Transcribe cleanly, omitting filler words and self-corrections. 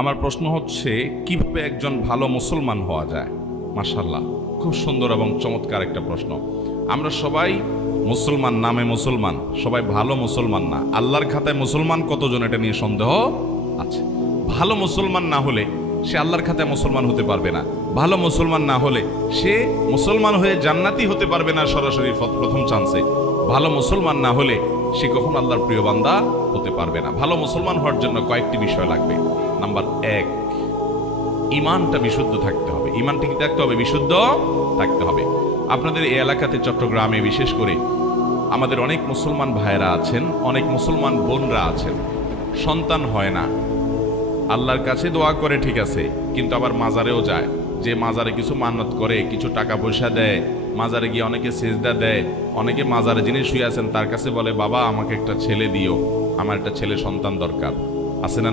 আমার প্রশ্ন হচ্ছে, কিভাবে একজন ভালো মুসলমান হওয়া যায়? মাশাআল্লাহ, খুব সুন্দর এবং চমৎকার একটা প্রশ্ন। আমরা সবাই মুসলমান, নামে মুসলমান, সবাই ভালো মুসলমান না। আল্লাহর খাতায় মুসলমান কতজন, এটা নিয়ে সন্দেহ আছে। ভালো মুসলমান না হলে সে আল্লাহর খাতায় মুসলমান হতে পারবে না। ভালো মুসলমান না হলে সে মুসলমান হয়ে জান্নাতি হতে পারবে না সরাসরি প্রথম চান্সে। ভালো মুসলমান না হলে সে কখন আল্লাহর প্রিয় বান্দা হতে পারবে না। ভালো মুসলমান হওয়ার জন্য কয়েকটি বিষয় লাগবে। নাম্বার 1, ঈমানটা বিশুদ্ধ থাকতে হবে। ঈমানটা কি থাকতে হবে? বিশুদ্ধ থাকতে হবে। আপনাদের এই এলাকাতে, চট্টগ্রামে বিশেষ করে, আমাদের অনেক মুসলমান ভাইরা আছেন, অনেক মুসলমান বোনরা আছেন, সন্তান হয় না। আল্লাহর কাছে দোয়া করে ঠিক আছে, কিন্তু আবার মাজারেও যায়, যে মাজারে কিছু মান্নত করে, কিছু টাকা পয়সা দেয়, মাজারে গিয়ে অনেকে সেজদা দেয়, অনেকে মাজারে যিনি শুয়ে আছেন তার কাছে বলে, বাবা আমাকে একটা ছেলে দিও, আমার একটা ছেলে সন্তান দরকার। আছে না?